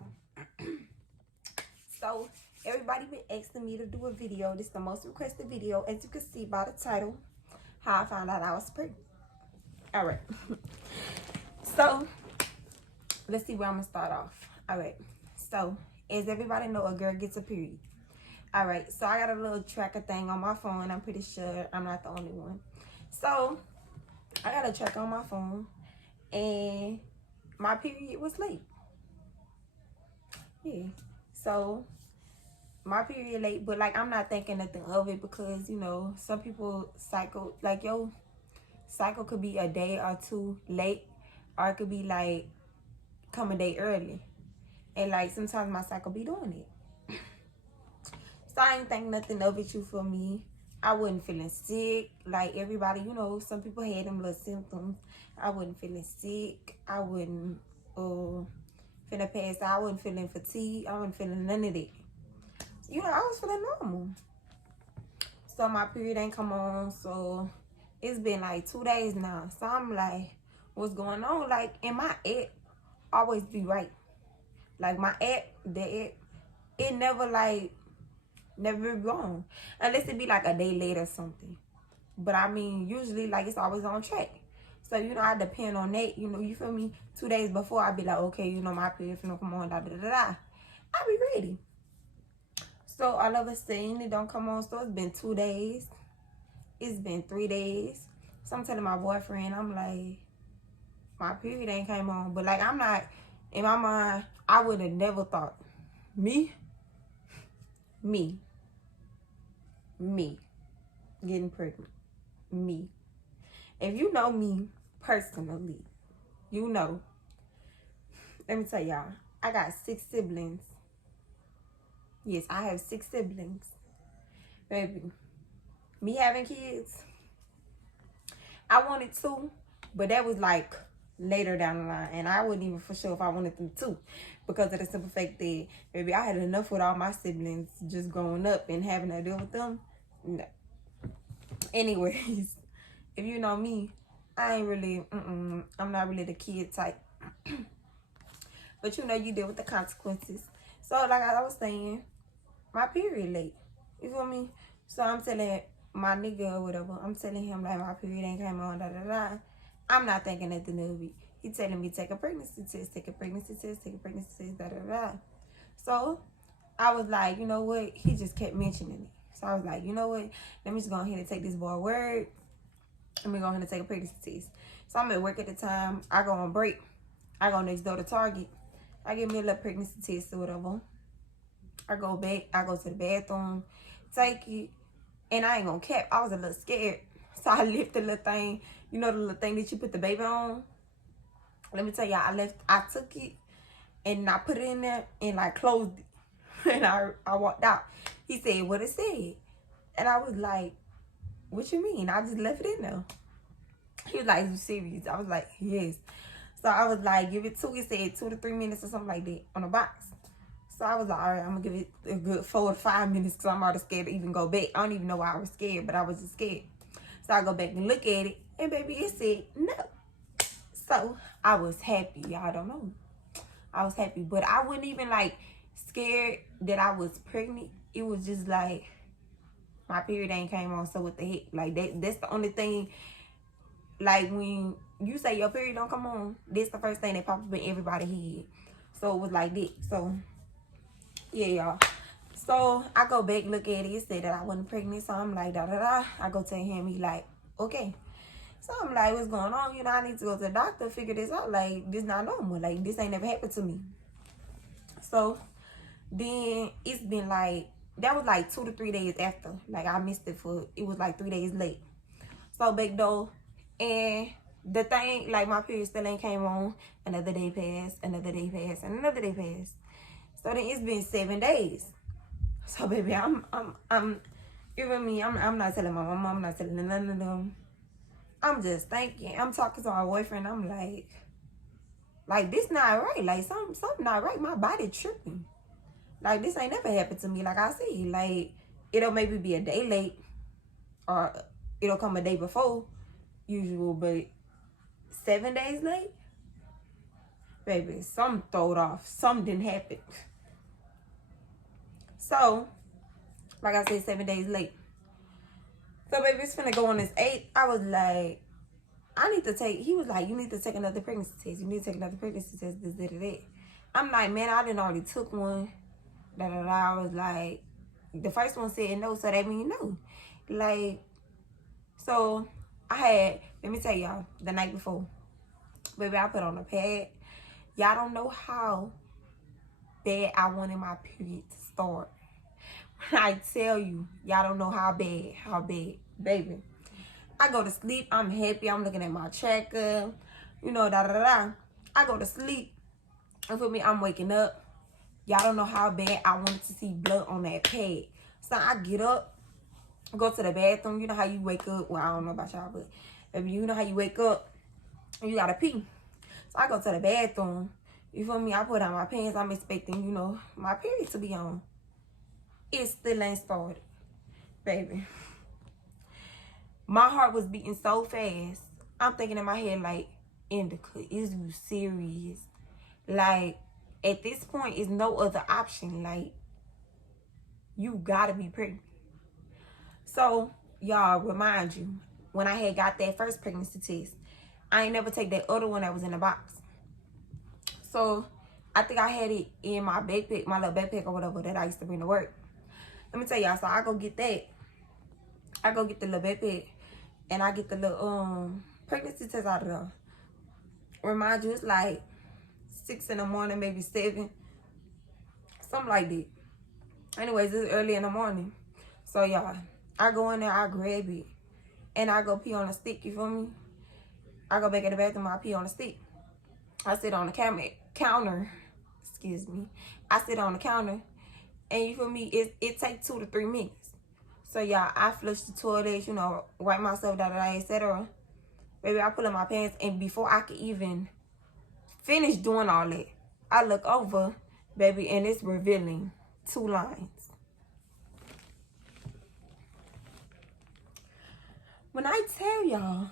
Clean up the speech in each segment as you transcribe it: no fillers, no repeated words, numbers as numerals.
y'all. So everybody been asking me to do a video. This is the most requested video, as you can see by the title, how I found out I was pregnant. All right. So let's see where I'm gonna start off. All right. So as everybody know, a girl gets a period. All right. So I got a little tracker thing on my phone. I'm pretty sure I'm not the only one. So I got a tracker on my phone, and my period was late. Yeah. So my period late, but like I'm not thinking nothing of it, because you know some people cycle, like your cycle could be a day or two late, or it could be like come a day early, and like sometimes my cycle be doing it. So I ain't think nothing of it. You for me, I wasn't feeling sick like everybody. You know, some people had them little symptoms. I wasn't feeling sick. I wasn't finna pass out. I wasn't feeling fatigue. I wasn't feeling none of that. You know, I was feeling normal. So my period ain't come on. So it's been like 2 days now. So I'm like, what's going on? Like, and my app always be right. Like my app, it never be wrong. Unless it be like a day late or something. But I mean, usually like it's always on track. So, you know, I depend on that. You know, you feel me? 2 days before, I be like, okay, you know, my period finna come on, da da da da. I be ready. So all of a sudden it don't come on. So it's been 2 days. It's been 3 days. So I'm telling my boyfriend, I'm like, my period ain't came on. But like, I'm not, in my mind, I would have never thought me getting pregnant. Me. If you know me personally, you know, let me tell y'all, I got 6 siblings. Yes, I have 6 siblings. Baby, me having kids, I wanted to, but that was like later down the line, and I wasn't even for sure if I wanted them to, because of the simple fact that, baby, I had enough with all my siblings just growing up and having to deal with them. No. Anyways, if you know me, I ain't really, I'm not really the kid type. But you know, you deal with the consequences. So like I was saying, my period late. You feel me? So I'm telling my nigga or whatever, I'm telling him like my period ain't came on, da da da. I'm not thinking nothing of it. He telling me take a pregnancy test, take a pregnancy test, take a pregnancy test, da da da. So I was like, you know what? He just kept mentioning it. So I was like, you know what? Let me just go ahead and take this boy word. Let me go ahead and take a pregnancy test. So I'm at work at the time. I go on break. I go next door to Target. I get me a little pregnancy test or whatever. I go back. I go to the bathroom, take it, and I ain't gonna cap. I was a little scared. So I lift the little thing. You know the little thing that you put the baby on? Let me tell y'all, I took it, and I put it in there, and like closed it. And I walked out. He said, what it said? And I was like, what you mean? I just left it in there. He was like, you serious? I was like, yes. So I was like, give it 2. He said 2 to 3 minutes or something like that on the box. So I was like, all right, I'm going to give it a good 4 to 5 minutes, because I'm already scared to even go back. I don't even know why I was scared, but I was just scared. So I go back and look at it, and baby, it said no. So I was happy. Y'all don't know. I was happy, but I wasn't even like scared that I was pregnant. It was just like, my period ain't came on, so what the heck? Like that's the only thing. Like when you say your period don't come on, that's the first thing that popped up in everybody's head. So it was like that. So yeah, y'all. So I go back, look at it. It said that I wasn't pregnant. So I'm like, da da da. I go tell him. He like, okay. So I'm like, what's going on? You know, I need to go to the doctor, figure this out. Like, this not normal. Like, this ain't never happened to me. So then it's been like, that was like 2 to 3 days after. Like, I missed it it was like 3 days late. So back though, and the thing, like, my period still ain't came on. Another day passed, another day passed, and another day passed. So then it's been 7 days. So baby, I'm even me, I'm not telling my mama, I'm not telling none of them. I'm just thinking, I'm talking to my boyfriend, I'm like this not right. Like something not right. My body tripping. Like this ain't never happened to me. Like I said, like it'll maybe be a day late, or it'll come a day before usual, but 7 days late? Baby, something throwed off. Something didn't happen. So, like I said, 7 days late. So, baby, it's finna go on this 8th. I was like, I need to take, he was like, you need to take another pregnancy test. You need to take another pregnancy test, this, that. I'm like, man, I didn't already took one. I was like, the first one said no, so that means no. Like, so I had, let me tell y'all, the night before, baby, I put on a pad. Y'all don't know how bad I wanted my period to start. When I tell you, y'all don't know how bad, baby. I go to sleep, I'm happy, I'm looking at my tracker, you know, I go to sleep, and for me, I'm waking up. Y'all don't know how bad I wanted to see blood on that pad. So I get up, go to the bathroom. You know how you wake up. Well, I don't know about y'all, but baby, you know how you wake up and you gotta pee. So I go to the bathroom. You feel me? I put on my pants. I'm expecting, you know, my period to be on. It still ain't started, baby. My heart was beating so fast. I'm thinking in my head, like, Indica, is you serious? Like, at this point, is no other option. Like, you gotta be pregnant. So, y'all, remind you, when I had got that first pregnancy test, I ain't never take that other one that was in the box. So, I think I had it in my backpack, my little backpack or whatever that I used to bring to work. Let me tell y'all, so I go get that. I go get the little backpack, and I get the little pregnancy test out of there. Remind you, it's like 6 in the morning, maybe 7. Something like that. Anyways, it's early in the morning. So, y'all, I go in there, I grab it, and I go pee on a stick, you feel me? I go back in the bathroom, I pee on a stick. I sit on the counter, excuse me. I sit on the counter, and you feel me? It takes 2 to 3 minutes. So, y'all, I flush the toilet, you know, wipe myself, etc. Baby, I pull up my pants, and before I could even finish doing all that, I look over, baby, and it's revealing 2 lines. When I tell y'all,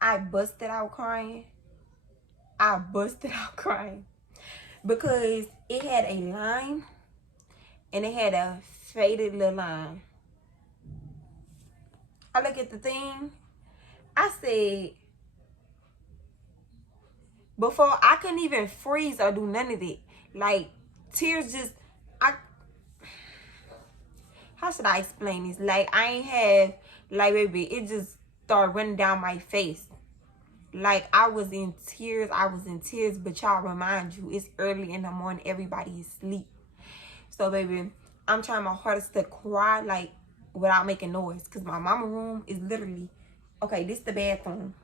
I busted out crying. Because it had a line, and it had a faded little line. I look at the thing. I said, before I couldn't even freeze or do none of it. Like, tears just, how should I explain this? Like, I ain't have, like, baby, it just started running down my face. Like, I was in tears, but y'all, remind you, it's early in the morning, everybody is asleep. So, baby, I'm trying my hardest to cry, like, without making noise. Because my mama room is literally, okay, this the bathroom.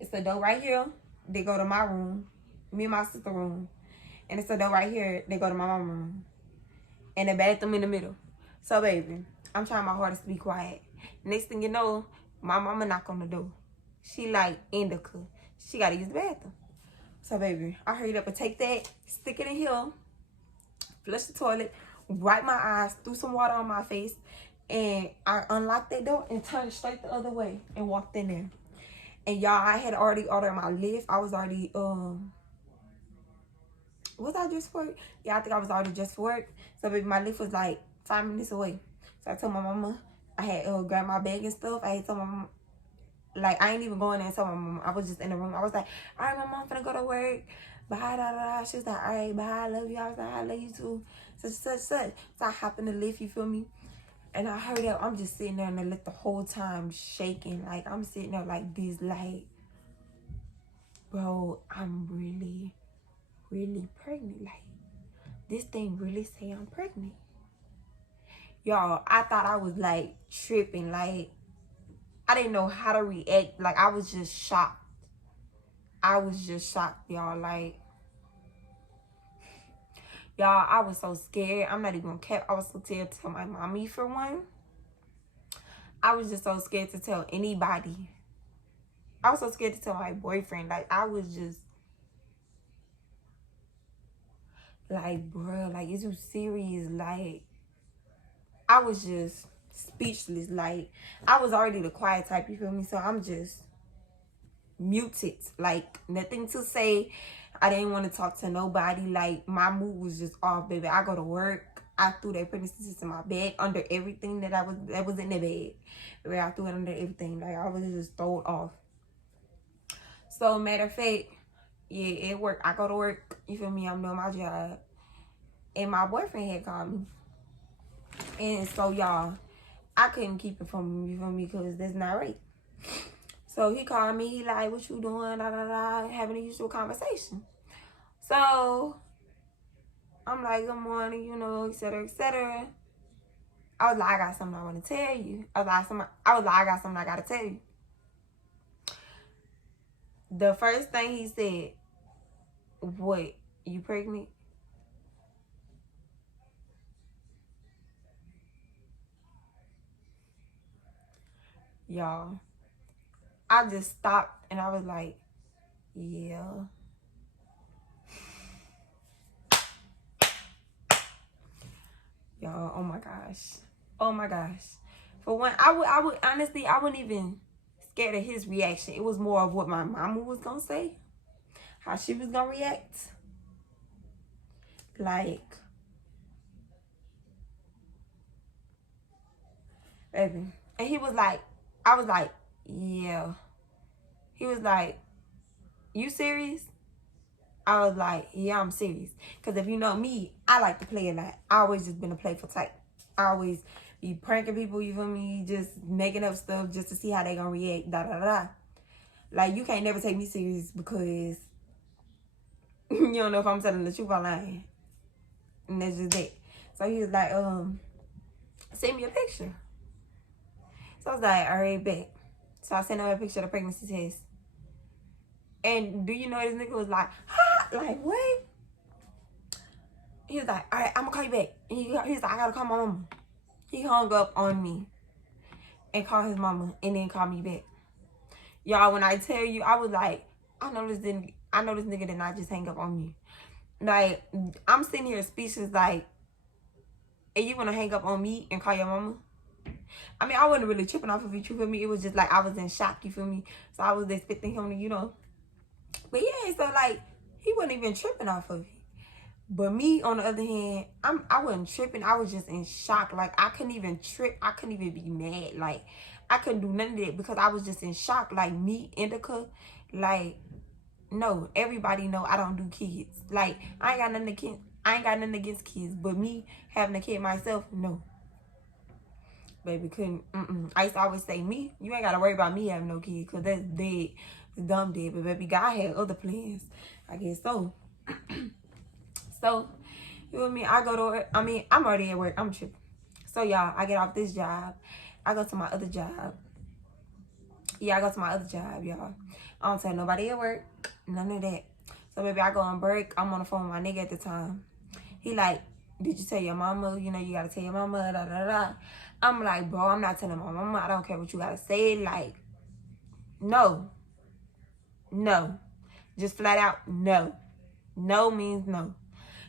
It's the door right here. They go to my room, me and my sister room. And it's the door right here. They go to my mama room. And the bathroom in the middle. So, baby, I'm trying my hardest to be quiet. Next thing you know, my mama knock on the door. She like, Indica, she got to use the bathroom. So, baby, I hurried up and take that, stick it in here, flush the toilet, wipe my eyes, threw some water on my face, and I unlocked that door and turned it straight the other way and walked in there. And y'all, I had already ordered my lift. I was already, was I just for work? Yeah, I think I was already just for work. So, baby, my lift was like 5 minutes away. So, I told my mama, I had grabbed my bag and stuff. I had told my mama, like, I ain't even going there and tell my mama. I was just in the room. I was like, all right, my mom finna go to work. Bye, da. She was like, all right, bye, I love you. I was like, I love you too. Such. So, I hop in the lift, you feel me? And I heard that. I'm just sitting there in the lift the whole time shaking. Like, I'm sitting there like this, like, bro, I'm really pregnant. Like, this thing really say I'm pregnant. Y'all, I thought I was like tripping. Like, I didn't know how to react. Like, I was just shocked. Y'all. Like, y'all, I was so scared. I'm not even gonna cap. I was so scared to tell my mommy, for one. I was just so scared to tell anybody. I was so scared to tell my boyfriend. Like, I was just like, bro, like, is you serious? Like, I was just speechless. Like, I was already the quiet type, you feel me? So I'm just muted. Like, nothing to say. I didn't want to talk to nobody. Like, my mood was just off, baby. I go to work. I threw that pregnancy test in my bag under everything that was in the bag. Baby, I threw it under everything. Like, I was just thrown off. So, matter of fact, yeah, it worked. I go to work. You feel me? I'm doing my job. And my boyfriend had called me. And so, y'all, I couldn't keep it from him, you feel me? Because that's not right. So, he called me. He like, what you doing? Da, da, da, having a usual conversation. So, I'm like, good morning, you know, et cetera, et cetera. I was like, I got something I want to tell you. I got something I got to tell you. The first thing he said, what, you pregnant? Y'all, I just stopped and I was like, yeah. Y'all, oh my gosh. Oh my gosh. For one, I would honestly, I wouldn't even scared of his reaction. It was more of what my mama was gonna say, how she was gonna react. Like, baby. And he was like, I was like, yeah. He was like, you serious? I was like, yeah, I'm serious. Because if you know me, I like to play a lot. I always just been a playful type. I always be pranking people, you feel me? Just making up stuff just to see how they gonna react, da da da. Like, you can't never take me serious because you don't know if I'm telling the truth or lying. And that's just that. So he was like, send me a picture. So I was like, all right, bet. So I sent him a picture of the pregnancy test. And do you know this nigga was like, ha! Like, what? He was like, all right, I'm gonna call you back. And he was like, I gotta call my mama. He hung up on me and called his mama and then called me back. Y'all, when I tell you, I was like, I know this nigga did not just hang up on me. Like, I'm sitting here speechless, like, and you wanna hang up on me and call your mama? I mean, I wasn't really tripping off of it, you feel me? It was just like I was in shock, you feel me? So I was expecting him to, you know. But yeah, so like, he wasn't even tripping off of it. But me, on the other hand, I wasn't tripping. I was just in shock. Like, I couldn't even trip. I couldn't even be mad. Like, I couldn't do none of that because I was just in shock. Like, me, Indica, like, no, everybody know I don't do kids. Like, I ain't got nothing against kids. But me having a kid myself, no. Baby, couldn't. I used to always say, me, you ain't got to worry about me having no kid because that's dead. It's dumb dead. But baby, God had other plans. I guess so. So, you know what I mean? I go to work. I mean, I'm already at work. I'm tripping. So, y'all, I get off this job. I go to my other job. Yeah, I go to my other job, y'all. I don't tell nobody at work. None of that. So, baby, I go on break. I'm on the phone with my nigga at the time. He like, did you tell your mama? You know, you got to tell your mama, da, da, da. I'm like, bro, I'm not telling my mama. I don't care what you got to say. Like, no. No. Just flat out, no. No means no.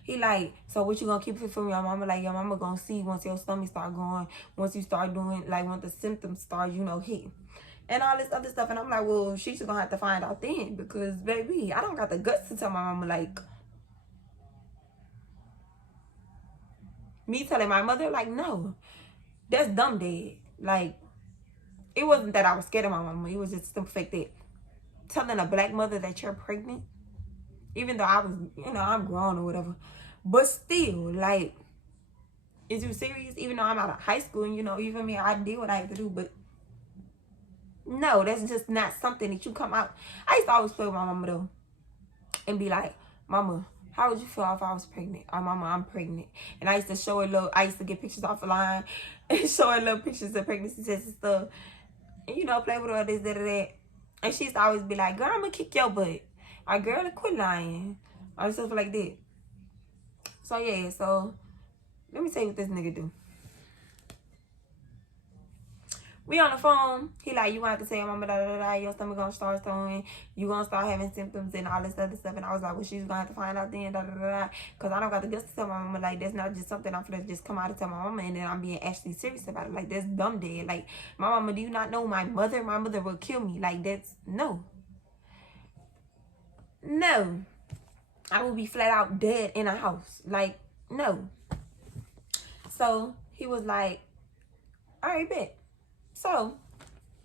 He like, so what you gonna keep it from your mama? Like, your mama gonna see once your stomach start growing, once you start doing, like, once the symptoms start, you know, hitting. And all this other stuff. And I'm like, well, she's gonna have to find out then. Because, baby, I don't got the guts to tell my mama, like, me telling my mother, like, no. That's dumb dead. Like, it wasn't that I was scared of my mama. It was just the fact that telling a black mother that you're pregnant, even though I was, you know, I'm grown or whatever. But still, like, is you serious? Even though I'm out of high school and, you know, even me, I did what I had to do. But no, that's just not something that you come out. I used to always play with my mama, though. And be like, mama, how would you feel if I was pregnant? Or, mama, I'm pregnant. And I used to show her I used to get pictures off the line. And show her little pictures of pregnancy tests and stuff. And, you know, play with her, this, that. And she used to always be like, girl, I'm going to kick your butt. Or, girl, quit lying. Or stuff like that. So, yeah, so let me tell you what this nigga do. We on the phone. He like, you gonna have to tell your mama, your stomach gonna start swelling. You gonna start having symptoms and all this other stuff. And I was like, well, she's gonna have to find out then, Because I don't got the guts to tell my mama, like, that's not just something I'm finna just come out and tell my mama and then I'm being actually serious about it. Like, that's dumb dead. Like, my mama, do you not know my mother? My mother will kill me. Like, that's, no. No. I would be flat out dead in a house. Like, no. So, he was like, all right, bet. So,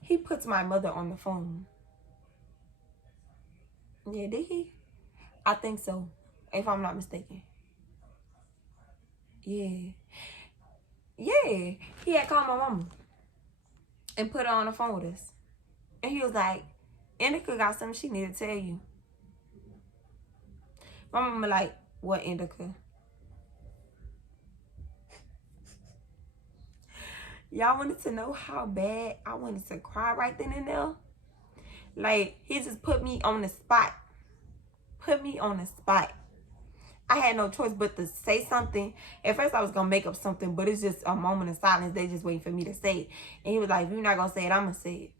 he puts my mother on the phone. Yeah, did he? I think so, if I'm not mistaken. Yeah. Yeah. He had called my mama and put her on the phone with us. And he was like, Indica got something she need to tell you. My mama like, what, Indica? Y'all wanted to know how bad I wanted to cry right then and there? Like, he just put me on the spot. Put me on the spot. I had no choice but to say something. At first, I was going to make up something, but it's just a moment of silence. They just waiting for me to say it. And he was like, if you're not going to say it, I'm going to say it.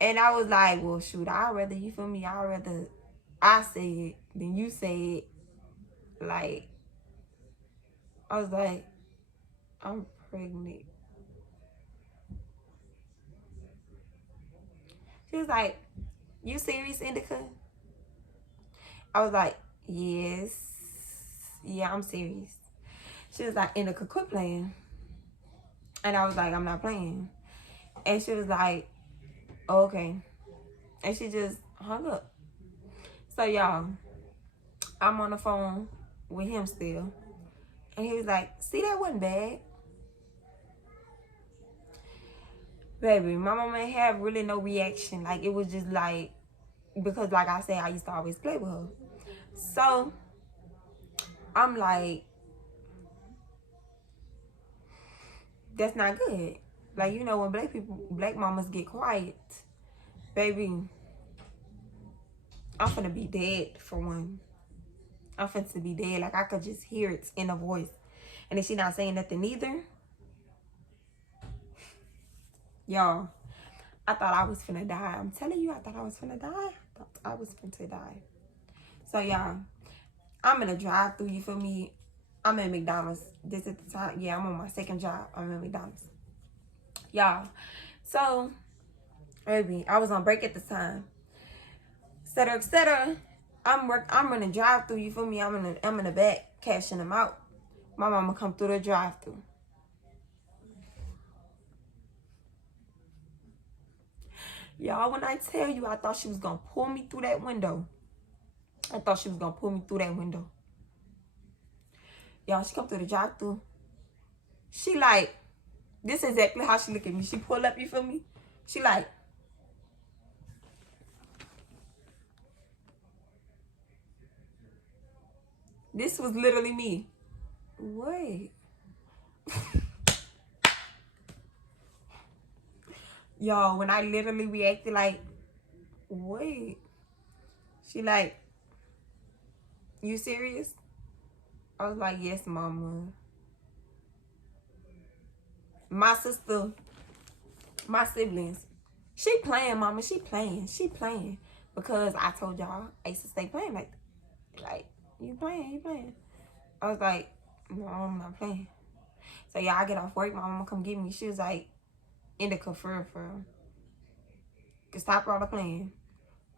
And I was like, well, shoot, I'd rather, you feel me? I'd rather I say it than you say it. Like, I was like, I'm pregnant. She was like, you serious, Indica? I was like, yes. Yeah, I'm serious. She was like, Indica, quit playing. And I was like, I'm not playing. And she was like, oh, okay. And she just hung up. So, y'all, I'm on the phone with him still. And he was like, see, that wasn't bad. Baby, my mama ain't have really no reaction. Like, it was just like, because like I said, I used to always play with her. So, I'm like, that's not good. Like, you know, when black mamas get quiet, baby, I'm finna be dead for one. I'm finna be dead. Like, I could just hear it in her voice. And if she not saying nothing either, y'all, I thought I was finna die. I'm telling you, I thought I was finna die. I thought I was finna die. So, y'all, I'm in a drive-thru, you feel me? I'm in McDonald's. This at the time. Yeah, I'm on my second job. I'm in McDonald's. Y'all. So, baby, I was on break at the time. Etc. etc. I'm in a drive-thru, you feel me? I'm in the back cashing them out. My mama come through the drive-thru. Y'all, when I tell you, I thought she was gonna pull me through that window. I thought she was gonna pull me through that window. Y'all, she come through the drive-thru. She like, this is exactly how she look at me. She pull up, you feel me? She like, this was literally me. Wait. Y'all, when I literally reacted like, wait. She like, you serious? I was like, yes, mama. My sister, my siblings, she playing, mama. She playing. She playing. Because I told y'all, I used to stay playing like that. Like, you playing, you playing. I was like, no, I'm not playing. So, y'all, I get off work. My mama come get me. She was like, Indica, for real. Stop all the playing.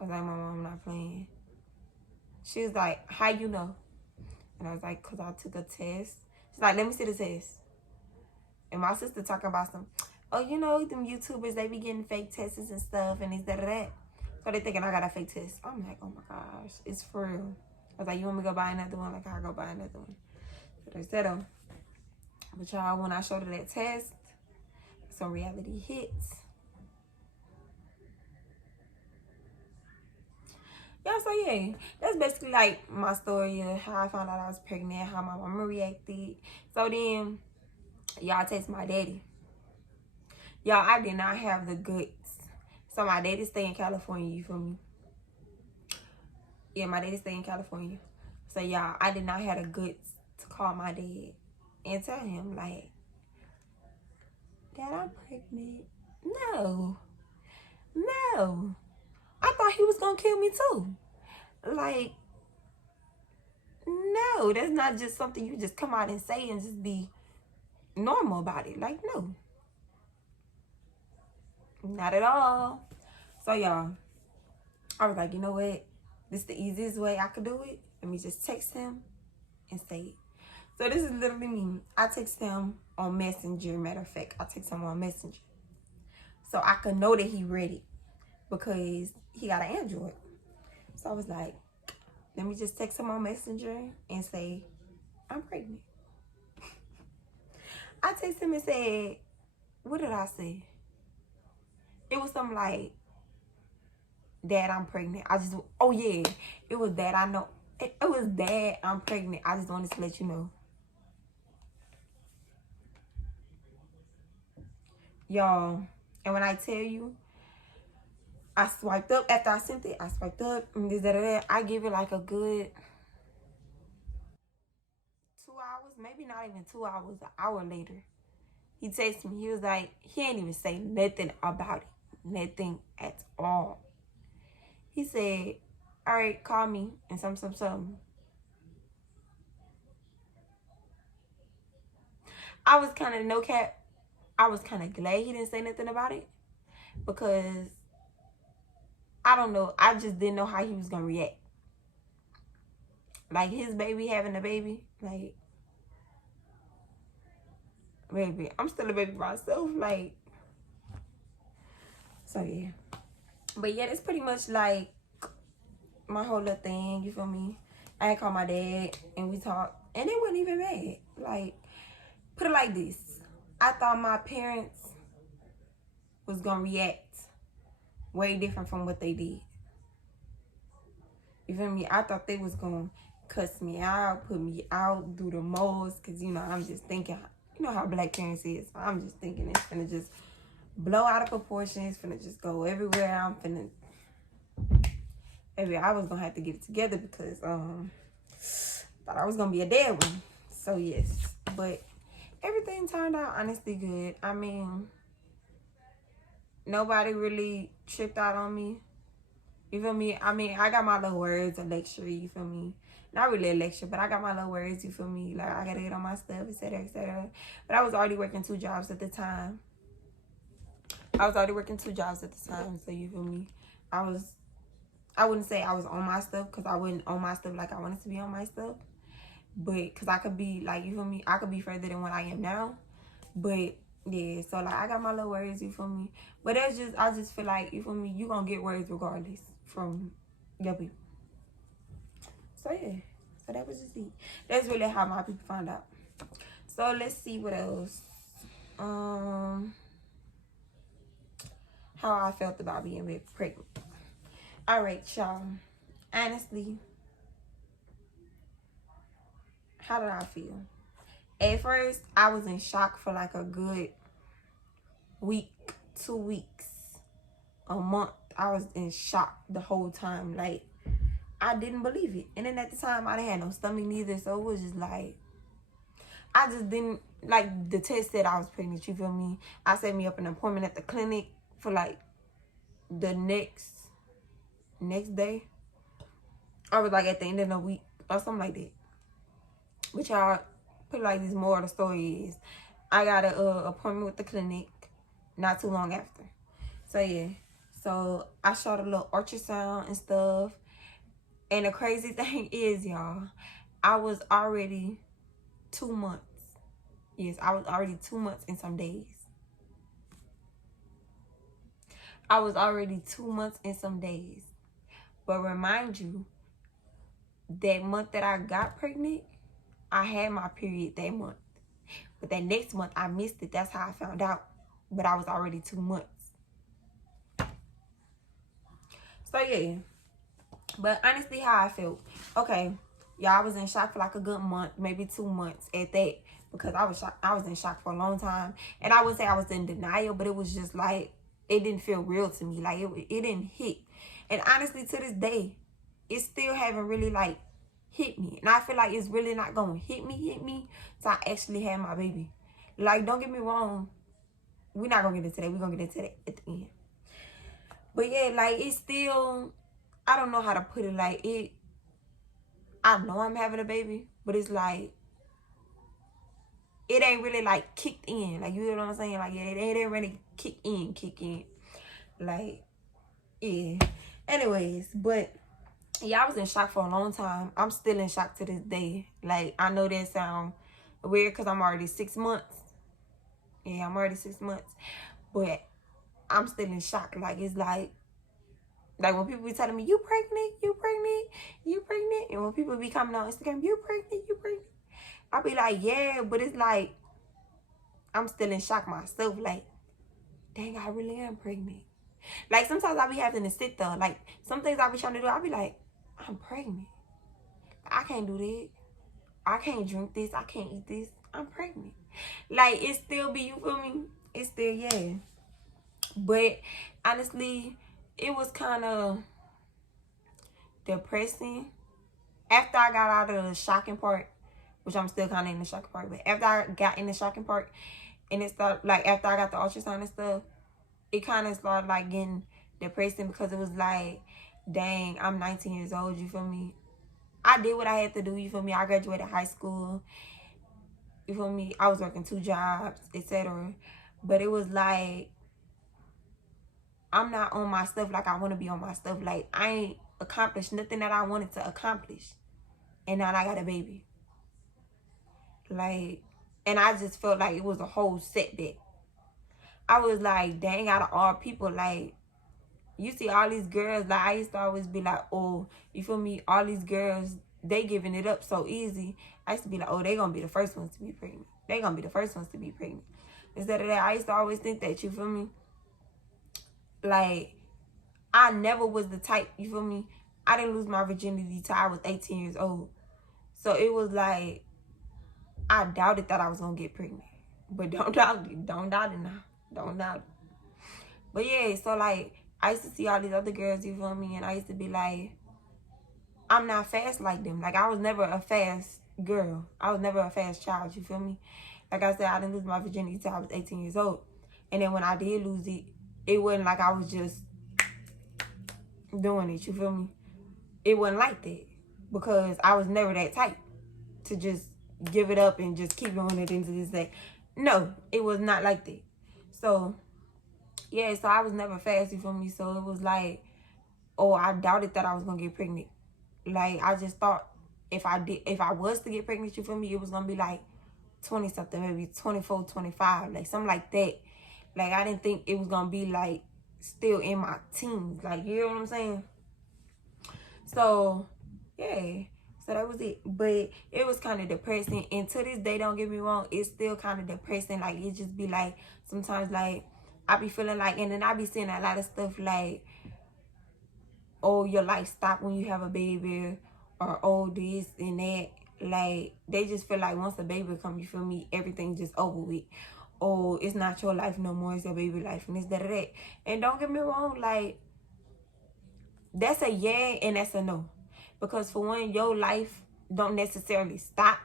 I was like, Mama, I'm not playing. She was like, how you know? And I was like, because I took a test. She's like, let me see the test. And my sister talking about some, oh, you know, them YouTubers, they be getting fake tests and stuff and this, that. So they thinking I got a fake test. I'm like, oh my gosh, it's for real. I was like, you want me to go buy another one? Like, I'll go buy another one. So they said, oh. But y'all, when I showed her that test, some reality hits. Yeah, so yeah, that's basically like my story of how I found out I was pregnant, how my mama reacted. So then, y'all text my daddy. Y'all, I did not have the guts. So my daddy stay in California, you feel me? Yeah, my daddy stay in California. So y'all, I did not have the guts to call my dad and tell him like, Dad, I'm pregnant. No. No. I thought he was going to kill me too. Like, no, that's not just something you just come out and say and just be normal about it. Like, no. Not at all. So, y'all, I was like, you know what? This is the easiest way I could do it. Let me just text him and say it. So, this is literally me. I text him on Messenger. Matter of fact, I text him on Messenger. So, I could know that he ready because he got an Android. So, I was like, let me just text him on Messenger and say, I'm pregnant. I texted him and said, what did I say? It was something like, Dad, I'm pregnant. Oh yeah, it was Dad, I know. It was Dad, I'm pregnant. I just wanted to let you know. Y'all, and when I tell you, I swiped up after I sent it. I swiped up and this, that. I give it like a good 2 hours, maybe not even 2 hours, an hour later. He texted me. He was like, he ain't even say nothing about it. Nothing at all. He said, all right, call me and something. I was kind of no cap. I was kind of glad he didn't say nothing about it because I don't know. I just didn't know how he was going to react. Like his baby having a baby. Like, baby, I'm still a baby myself. Like, so yeah. But yeah, that's pretty much like my whole little thing. You feel me? I had called my dad and we talked. And it wasn't even bad. Like, put it like this. I thought my parents was going to react way different from what they did. You feel me? I thought they was going to cuss me out, put me out, do the most. Because, you know, I'm just thinking, you know how black parents is. I'm just thinking it's going to just blow out of proportion. It's going to just go everywhere. I'm finna... Maybe I was going to have to get it together because thought I was going to be a dead one. So, yes. But everything turned out honestly good. I mean, nobody really tripped out on me. You feel me? I mean, I got my little words, a lecture, you feel me? Not really a lecture, but I got my little words, you feel me? Like, I got to get on my stuff, etc., etc. But I was already working 2 jobs at the time. So you feel me? I wouldn't say I was on my stuff because I wasn't on my stuff like I wanted to be on my stuff. But, because I could be, like, you feel me? I could be further than what I am now. But, yeah, so, like, I got my little words, you feel me? But that's just, I just feel like, you feel me? You gonna get words regardless from your people. So, yeah. So, that was just it. That's really how my people found out. So, let's see what else. How I felt about being pregnant. Alright, y'all. Honestly, how did I feel? At first, I was in shock for like a good week, 2 weeks, a month. I was in shock the whole time. Like, I didn't believe it. And then at the time, I didn't have no stomach neither. So it was just like, I just didn't, like, the test said I was pregnant, you feel me? I set me up an appointment at the clinic for like the next day. I was like at the end of the week or something like that. But y'all, put it like this, more of the story is, I got an appointment with the clinic not too long after. So yeah, so I shot a little ultrasound and stuff. And the crazy thing is, y'all, I was already 2 months. Yes, I was already 2 months and some days. I was already 2 months and some days. But remind you, that month that I got pregnant, I had my period that month. But that next month, I missed it. That's how I found out. But I was already 2 months. So, yeah. But honestly, how I felt. Okay, y'all, I was in shock for like a good month, maybe 2 months at that. Because I was in shock for a long time. And I wouldn't say I was in denial, but it was just like, it didn't feel real to me. Like, it didn't hit. And honestly, to this day, it still haven't really, like, hit me. And I feel like it's really not going to hit me, so I actually had my baby. Like, don't get me wrong. we're not gonna get into that. We're gonna get into that at the end. But yeah, like, it's still, I don't know how to put it. Like, I know I'm having a baby, but it's like, it ain't really like kicked in. Like, you know what I'm saying? Like, it ain't really kick in. Like, yeah. Anyways, but yeah, I was in shock for a long time. I'm still in shock to this day. Like, I know that sound weird because I'm already 6 months. Yeah, I'm already 6 months. But I'm still in shock. Like, it's like when people be telling me, you pregnant, you pregnant, you pregnant. And when people be coming on Instagram, you pregnant, you pregnant. I'll be like, yeah, but it's like, I'm still in shock myself. Like, dang, I really am pregnant. Like, sometimes I be having to sit there. Like, some things I be trying to do, I be like, I'm pregnant. I can't do that. I can't drink this. I can't eat this. I'm pregnant. Like, it still be, you feel me? It's still, yeah. But, honestly, it was kind of depressing. After I got out of the shocking part, which I'm still kind of in the shocking part, but after I got in the shocking part, and it started, like, after I got the ultrasound and stuff, it kind of started, like, getting depressing because it was like, dang, I'm 19 years old, you feel me? I did what I had to do, you feel me? I graduated high school, you feel me? I was working 2 jobs, etc. But it was like, I'm not on my stuff like I want to be on my stuff. Like, I ain't accomplished nothing that I wanted to accomplish. And now I got a baby. Like, and I just felt like it was a whole setback. I was like, dang, out of all people, like, you see all these girls, like, I used to always be like, oh, you feel me? All these girls, they giving it up so easy. I used to be like, oh, they gonna be the first ones to be pregnant. They gonna be the first ones to be pregnant. Instead of that, I used to always think that, you feel me? Like, I never was the type, you feel me? I didn't lose my virginity till I was 18 years old. So it was like, I doubted that I was gonna get pregnant. But don't doubt it. Don't doubt it now. Don't doubt it. But yeah, so like, I used to see all these other girls, you feel me? And I used to be like, I'm not fast like them. Like, I was never a fast girl. I was never a fast child, you feel me? Like I said, I didn't lose my virginity until I was 18 years old. And then when I did lose it, it wasn't like I was just doing it, you feel me? It wasn't like that. Because I was never that type to just give it up and just keep doing it into this day. No, it was not like that. So, yeah, so I was never fast, you feel me? So it was like, oh, I doubted that I was going to get pregnant. Like, I just thought if I was to get pregnant, you feel me, it was going to be like 20 something, maybe 24, 25, like something like that. Like, I didn't think it was going to be like still in my teens. Like, you know what I'm saying? So, yeah. So that was it. But it was kind of depressing. And to this day, don't get me wrong, it's still kind of depressing. Like, it just be like, sometimes like, I be feeling like, and then I be seeing a lot of stuff like, oh, your life stop when you have a baby, or oh, this and that. Like, they just feel like once the baby come, you feel me, everything's just over with. Oh, it's not your life no more, it's your baby life, and this, that. And don't get me wrong, like, that's a yeah and that's a no. Because for one, your life don't necessarily stop.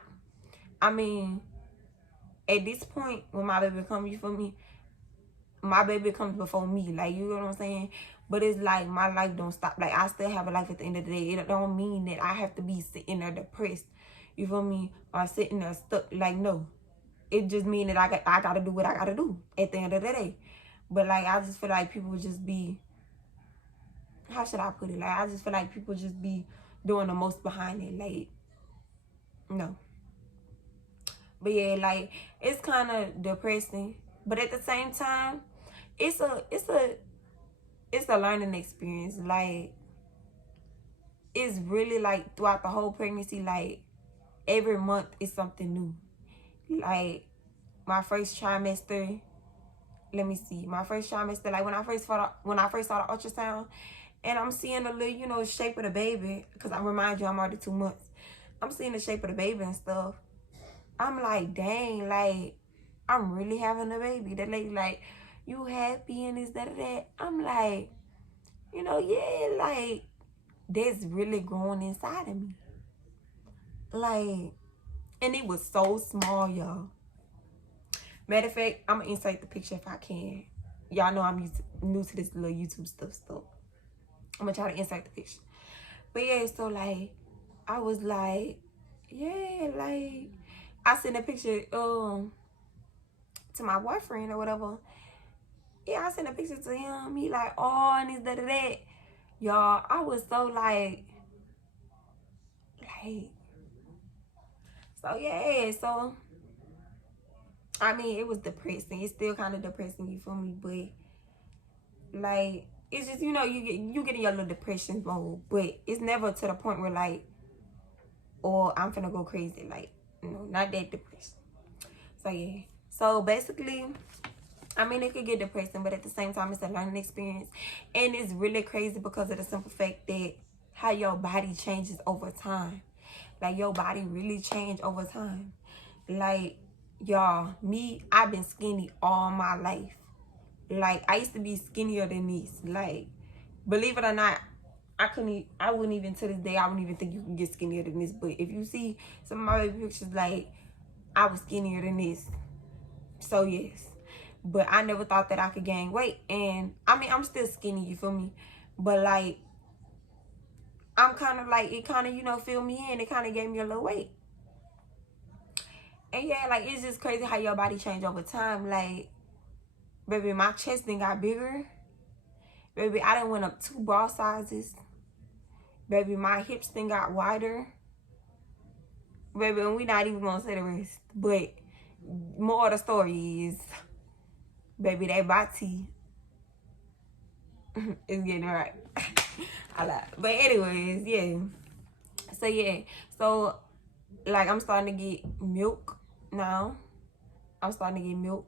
I mean, at this point, when my baby comes, you feel me, my baby comes before me. Like, you know what I'm saying? But it's like, my life don't stop. Like, I still have a life at the end of the day. It don't mean that I have to be sitting there depressed, you feel me, or sitting there stuck. Like, no. It just mean that I gotta do what I gotta do at the end of the day. But, like, I just feel like people just be, how should I put it? Like, I just feel like people just be doing the most behind it. Like, no. But yeah, like, it's kind of depressing. But at the same time, it's a learning experience. Like, it's really like throughout the whole pregnancy, like, every month is something new. Like, my first trimester, let me see, my first trimester, like, when I first saw the ultrasound, and I'm seeing the little, you know, shape of the baby, because I remind you, I'm already 2 months. I'm seeing the shape of the baby and stuff. I'm like, dang, like, I'm really having a baby. That lady like, you happy and this, that. I'm like, you know, yeah, like, that's really growing inside of me. Like, and it was so small, y'all. Matter of fact, I'm gonna insert the picture if I can. Y'all know I'm new to this little YouTube stuff, so I'm gonna try to insert the picture. But yeah, so like, I was like, yeah, like, I sent a picture to my boyfriend or whatever. Yeah, I sent a picture to him. He like, oh, and this, that. Y'all, I was so like, so yeah, so I mean, it was depressing. It's still kind of depressing, you feel me? But like, it's just, you know, you get in your little depression mode, but it's never to the point where like, or I'm finna go crazy. Like, you know, not that depressed. So yeah. So basically, I mean, it could get depressing, but at the same time, it's a learning experience. And it's really crazy because of the simple fact that how your body changes over time. Like, your body really changed over time. Like, y'all, me, I've been skinny all my life. Like, I used to be skinnier than this. Like, believe it or not, I wouldn't even, to this day, I wouldn't even think you can get skinnier than this. But if you see some of my baby pictures, like, I was skinnier than this. So, yes. But I never thought that I could gain weight. And, I mean, I'm still skinny, you feel me? But, like, I'm kind of like, it kind of, you know, filled me in. It kind of gave me a little weight. And, yeah, like, it's just crazy how your body changed over time. Like, baby, my chest then got bigger. Baby, I done went up 2 bra sizes. Baby, my hips then got wider. Baby, and we not even gonna say the rest. But more of the story is, baby, that body is getting right. I lie. But anyways, yeah. So yeah. So like, I'm starting to get milk now. I'm starting to get milk.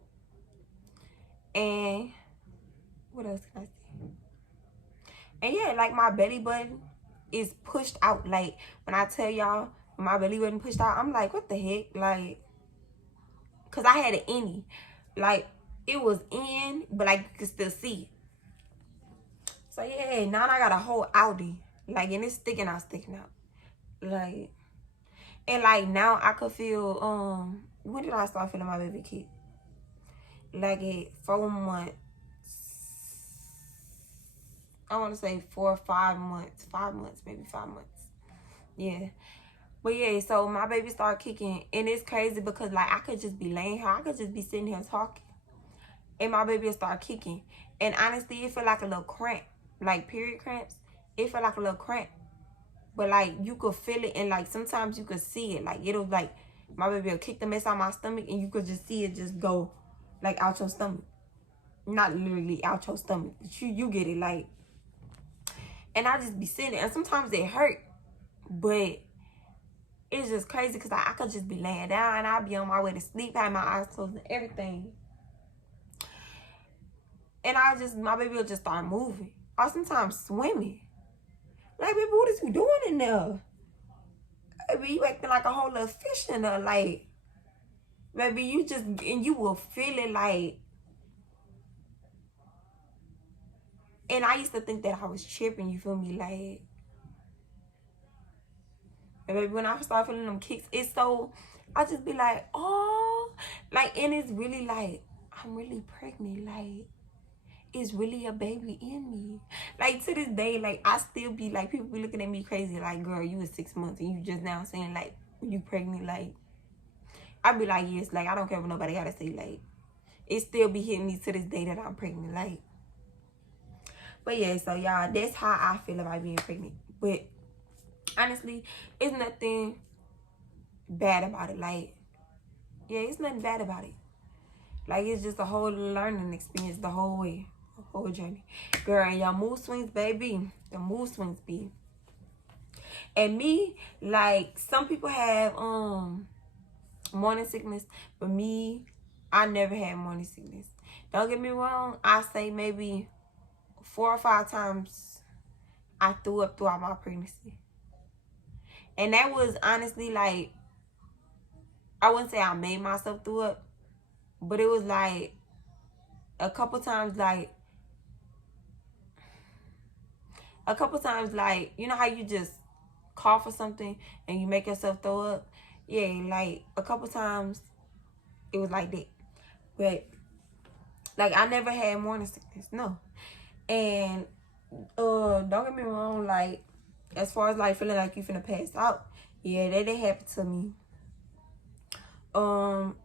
And what else can I say? And yeah, like, my belly button is pushed out. Like, when I tell y'all, when my belly button pushed out, I'm like, what the heck? Like, cause I had an innie. Like, it was in, but like, you could still see it. So yeah, now I got a whole Audi. Like, and it's sticking out. Like, and like, now I could feel, when did I start feeling my baby kick? Like, at 4 months. I want to say 4 or 5 months. 5 months, maybe 5 months. Yeah. But yeah, so my baby started kicking. And it's crazy because, like, I could just be laying here. I could just be sitting here talking. And my baby will start kicking. And honestly, it felt like a little cramp. Like, period cramps. It felt like a little cramp. But, like, you could feel it. And, like, sometimes you could see it. Like, it'll, like, my baby will kick the mess out of my stomach. And you could just see it just go, like, out your stomach. Not literally out your stomach. But you get it, like. And I just be sitting there. And sometimes it hurt. But it's just crazy because I could just be laying down. And I'd be on my way to sleep. I had my eyes closed and everything. And my baby will just start moving. Or sometimes swimming. Like, baby, what is you doing in there? Baby, you acting like a whole little fish in there. Like, baby, and you will feel it, like. And I used to think that I was tripping, you feel me? Like, and baby, when I start feeling them kicks, it's so, I just be like, oh. Like, and it's really like, I'm really pregnant. Like, it's really a baby in me. Like, to this day, like, I still be like, people be looking at me crazy. Like, girl, you was 6 months and you just now saying, like, you pregnant. Like, I be like, yes. Like, I don't care what nobody gotta say. Like, it still be hitting me to this day that I'm pregnant. Like, but yeah, so y'all, that's how I feel about being pregnant. But honestly, it's nothing bad about it. Like, yeah, it's nothing bad about it. Like, it's just a whole learning experience the whole way. The whole journey. Girl, and y'all mood swings, baby. The mood swings be. And me, like, some people have morning sickness. But me, I never had morning sickness. Don't get me wrong. I say maybe 4 or 5 times I threw up throughout my pregnancy. And that was honestly, like, I wouldn't say I made myself throw up. But it was like a couple times, like, you know how you just cough or something and you make yourself throw up? Yeah, like, a couple times it was like that. But like I never had morning sickness, no. And don't get me wrong, like as far as like feeling like you finna pass out, yeah, that didn't happen to me.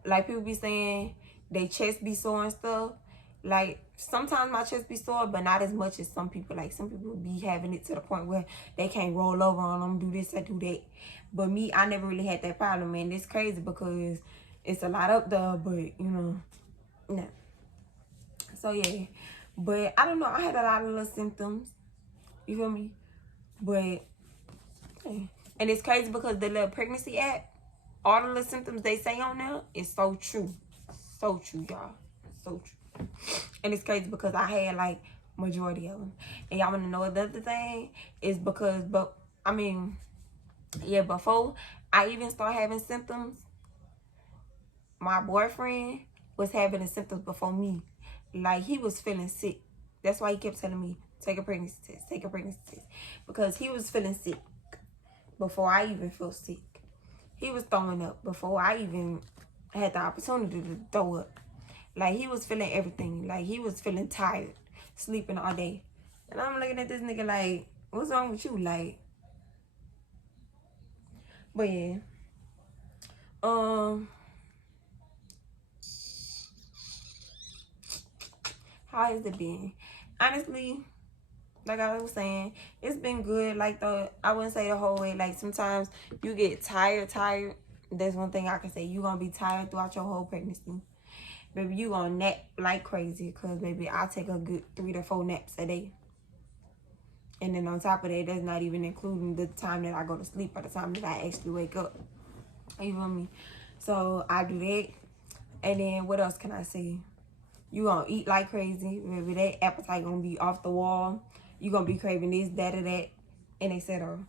Like people be saying they chest be sore and stuff. Like sometimes my chest be sore, but not as much as some people. Like some people be having it to the point where they can't roll over on them, do this or do that. But me, I never really had that problem, man. It's crazy because it's a lot up there, but you know, no. So yeah, but I don't know. I had a lot of little symptoms. You feel me? But and it's crazy because the little pregnancy app, all the little symptoms they say on there is so true. So true, y'all. So true. And it's crazy because I had like majority of them. And y'all want to know another thing is because, yeah, before I even started having symptoms, my boyfriend was having the symptoms before me. Like he was feeling sick. That's why he kept telling me, take a pregnancy test, take a pregnancy test. Because he was feeling sick before I even felt sick. He was throwing up before I even had the opportunity to throw up. Like he was feeling everything. Like he was feeling tired, sleeping all day. And I'm looking at this nigga like, what's wrong with you? Like, but yeah. How has it been? Honestly, like I was saying, it's been good. Like I wouldn't say the whole way. Like sometimes you get tired. That's one thing I can say. You gonna be tired throughout your whole pregnancy. Baby, you gonna nap like crazy. Cause baby, I take a good 3 to 4 naps a day. And then on top of that, that's not even including the time that I go to sleep or the time that I actually wake up. You feel me? So I do that. And then what else can I say? You gonna eat like crazy. Maybe that appetite gonna be off the wall. You gonna be craving this, that, or that, and etc.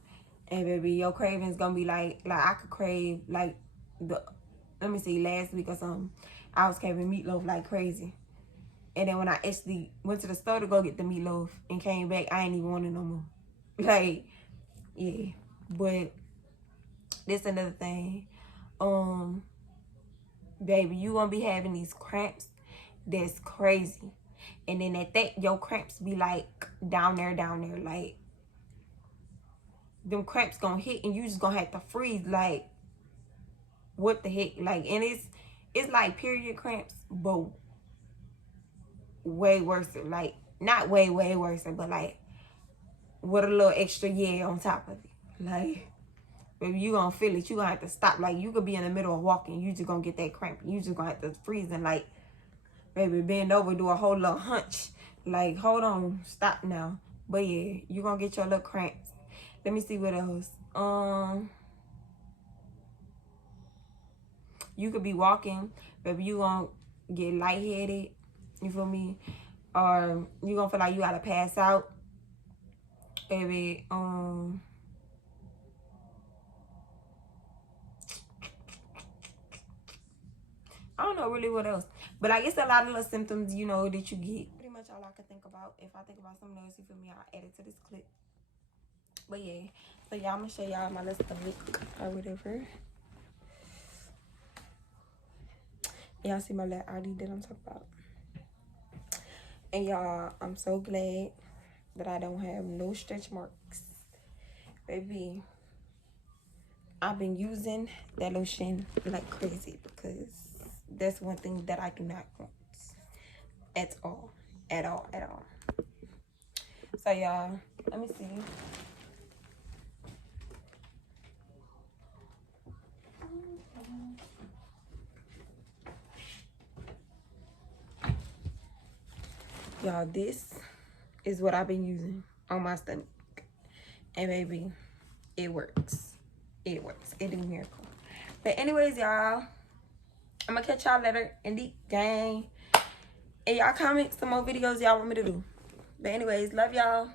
And baby, your cravings gonna be like I could crave like let me see, last week or something, I was craving meatloaf like crazy. And then when I actually went to the store to go get the meatloaf and came back, I ain't even want it no more. Like, yeah. But this another thing. Baby, you gonna be having these cramps that's crazy. And then at that, your cramps be like down there. Like, them cramps gonna hit and you just gonna have to freeze. Like, what the heck? Like, and it's like period cramps, but way worse. Like, not way worse, but like with a little extra on top of it. Like, baby, you gonna feel it. You gonna have to stop. Like, you could be in the middle of walking, you just gonna get that cramp. You just gonna have to freeze and like, baby, bend over, do a whole little hunch. Like, hold on, stop now. But yeah, you gonna get your little cramps. Let me see what else. You could be walking, baby, you gonna get lightheaded. You feel me? Or you gonna feel like you gotta pass out. Baby, I don't know really what else. But like, it's a lot of little symptoms, you know, that you get. Pretty much all I can think about. If I think about something else, you feel me, I'll add it to this clip. But yeah, so y'all, I'm gonna show y'all my little stomach or whatever. Y'all see my little ID that I'm talking about. And y'all, I'm so glad that I don't have no stretch marks. Baby, I've been using that lotion like crazy because that's one thing that I do not want at all. So y'all, let me see. Y'all, this is what I've been using on my stomach. And baby, it works. It works. It do miracle. But anyways, y'all, I'm gonna catch y'all later in the gang. And y'all comment some more videos y'all want me to do. But anyways, love y'all.